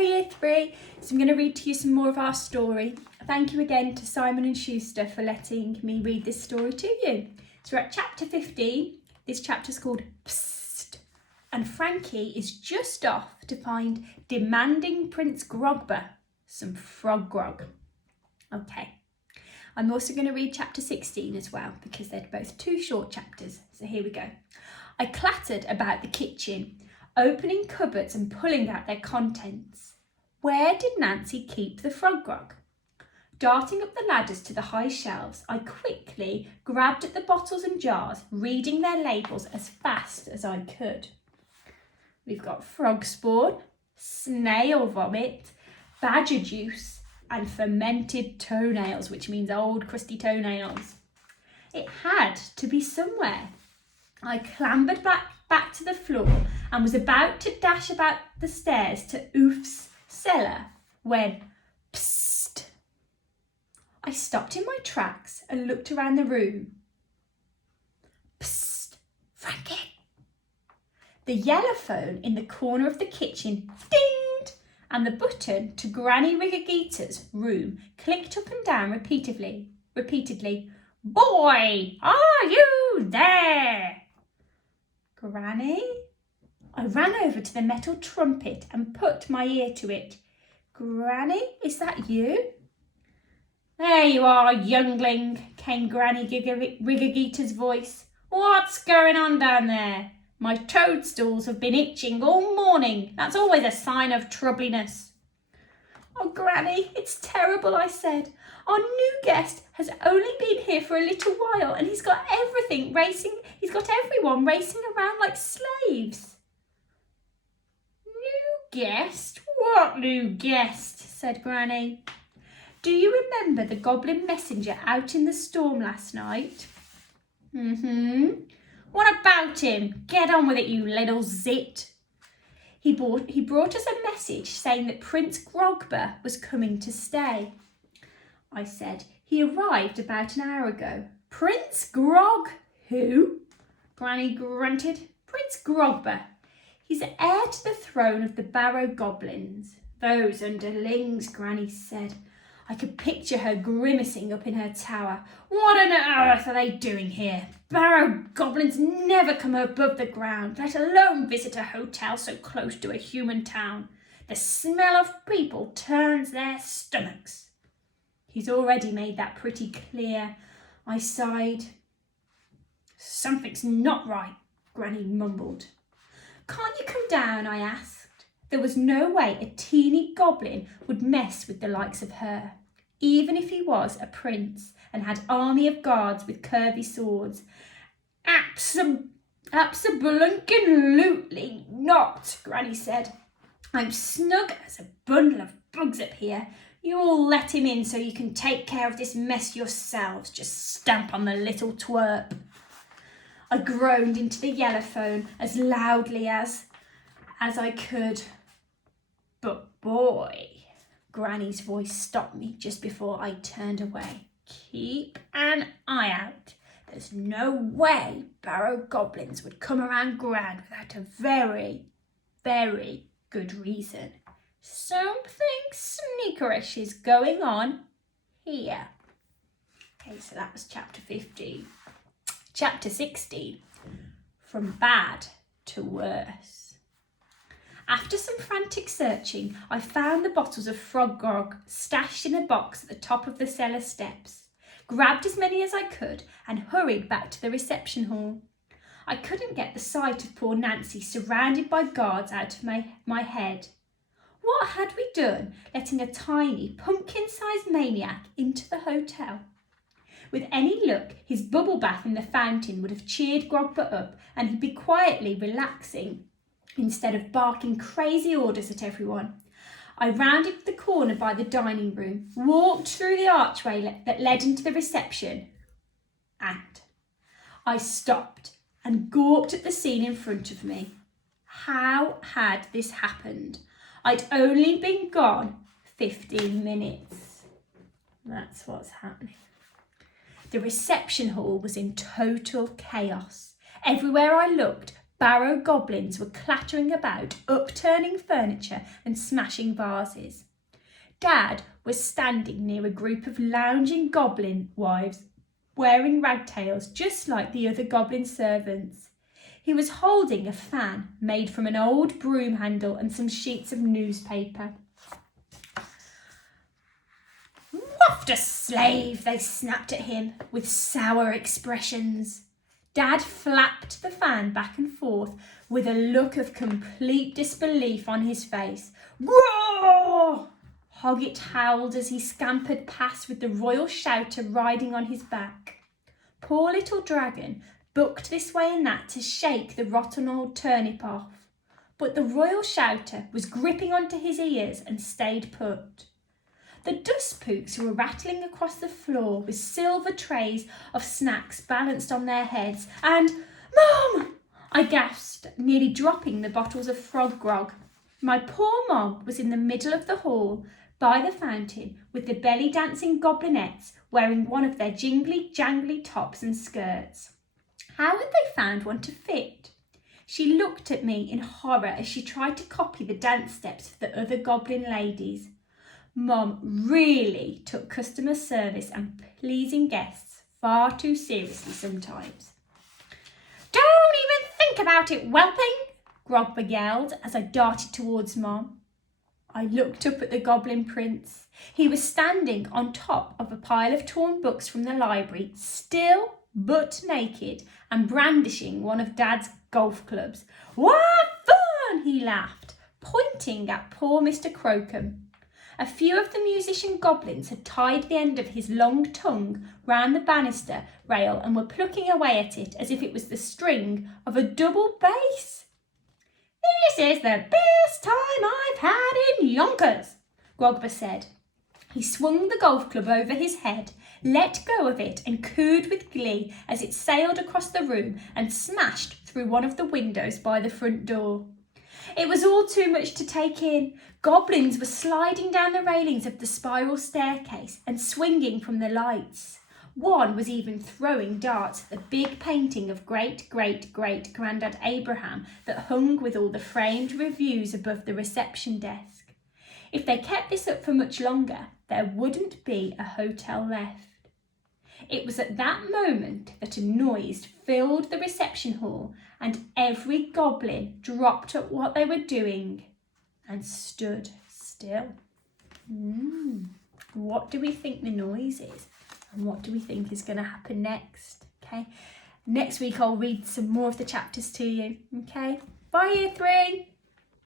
Year 3. So I'm going to read to you some more of our story. Thank you again to Simon & Schuster for letting me read this story to you. So we're at chapter 15. This chapter's called Psst. And Frankie is just off to find demanding Prince Grogber some frog grog. Okay. I'm also going to read chapter 16 as well because they're both 2 short chapters. So here we go. I clattered about the kitchen, opening cupboards and pulling out their contents. Where did Nancy keep the frog grog? Darting up the ladders to the high shelves, I quickly grabbed at the bottles and jars, reading their labels as fast as I could. We've got frog spawn, snail vomit, badger juice, and fermented toenails, which means old crusty toenails. It had to be somewhere. I clambered back to the floor and was about to dash about the stairs to Oof's cellar when, psst! I stopped in my tracks and looked around the room. Psst! Frankie! The yellow phone in the corner of the kitchen dinged, and the button to Granny Rigagita's room clicked up and down repeatedly. Boy, are you there? Granny? I ran over to the metal trumpet and put my ear to it. Granny, is that you? There you are, youngling, came Granny Rigagita's voice. What's going on down there? My toadstools have been itching all morning. That's always a sign of troubliness. Oh, Granny, it's terrible, I said. Our new guest has only been here for a little while and he's got everyone racing around like slaves. New guest? What new guest? Said Granny. Do you remember the goblin messenger out in the storm last night? What about him? Get on with it, you little zit. He brought us a message saying that Prince Grogber was coming to stay. I said, he arrived about an hour ago. Prince Grog? Who? Granny grunted. Prince Grogber. He's heir to the throne of the Barrow Goblins. Those underlings, Granny said. I could picture her grimacing up in her tower. What on earth are they doing here? Barrow goblins never come above the ground, let alone visit a hotel so close to a human town. The smell of people turns their stomachs. He's already made that pretty clear. I sighed. Something's not right, Granny mumbled. Can't you come down? I asked. There was no way a teeny goblin would mess with the likes of her, even if he was a prince and had army of guards with curvy swords. Absolutely not, Granny said. I'm snug as a bundle of bugs up here. You all let him in so you can take care of this mess yourselves. Just stamp on the little twerp. I groaned into the yellophone as loudly as I could. But boy, Granny's voice stopped me just before I turned away. Keep an eye out. There's no way Barrow goblins would come around ground without a very, very good reason. Something sneakerish is going on here. Okay, so that was chapter 15. Chapter 16, from bad to worse. After some frantic searching, I found the bottles of frog grog stashed in a box at the top of the cellar steps, grabbed as many as I could and hurried back to the reception hall. I couldn't get the sight of poor Nancy surrounded by guards out of my head. What had we done letting a tiny pumpkin-sized maniac into the hotel? With any luck, his bubble bath in the fountain would have cheered Grogber up and he'd be quietly relaxing instead of barking crazy orders at everyone. I rounded the corner by the dining room, walked through the archway that led into the reception, and I stopped and gawped at the scene in front of me. How had this happened? I'd only been gone 15 minutes. That's what's happening. The reception hall was in total chaos. Everywhere I looked, Barrow goblins were clattering about, upturning furniture and smashing vases. Dad was standing near a group of lounging goblin wives wearing ragtails just like the other goblin servants. He was holding a fan made from an old broom handle and some sheets of newspaper. "Waft a slave," they snapped at him with sour expressions. Dad flapped the fan back and forth with a look of complete disbelief on his face. "Roar!" Hoggett howled as he scampered past with the royal shouter riding on his back. Poor little dragon bucked this way and that to shake the rotten old turnip off, but the royal shouter was gripping onto his ears and stayed put. The dustpooks were rattling across the floor with silver trays of snacks balanced on their heads, and "Mom!" I gasped, nearly dropping the bottles of frog grog. My poor Mom was in the middle of the hall, by the fountain, with the belly-dancing goblinettes wearing one of their jingly-jangly tops and skirts. How had they found one to fit? She looked at me in horror as she tried to copy the dance steps of the other goblin ladies. Mom really took customer service and pleasing guests far too seriously sometimes. "Don't even think about it, whelping!" Grogber yelled as I darted towards Mom. I looked up at the Goblin Prince. He was standing on top of a pile of torn books from the library, still but naked, and brandishing one of Dad's golf clubs. "What fun!" he laughed, pointing at poor Mr. Crocombe. A few of the musician goblins had tied the end of his long tongue round the banister rail and were plucking away at it as if it was the string of a double bass. "This is the best time I've had in Yonkers," Grogber said. He swung the golf club over his head, let go of it and cooed with glee as it sailed across the room and smashed through one of the windows by the front door. It was all too much to take in. Goblins were sliding down the railings of the spiral staircase and swinging from the lights. One was even throwing darts at the big painting of great-great-great-granddad Abraham that hung with all the framed reviews above the reception desk. If they kept this up for much longer, there wouldn't be a hotel left. It was at that moment that a noise filled the reception hall and every goblin dropped at what they were doing and stood still. What do we think the noise is? And what do we think is going to happen next? Okay, next week I'll read some more of the chapters to you. Okay, bye Year 3.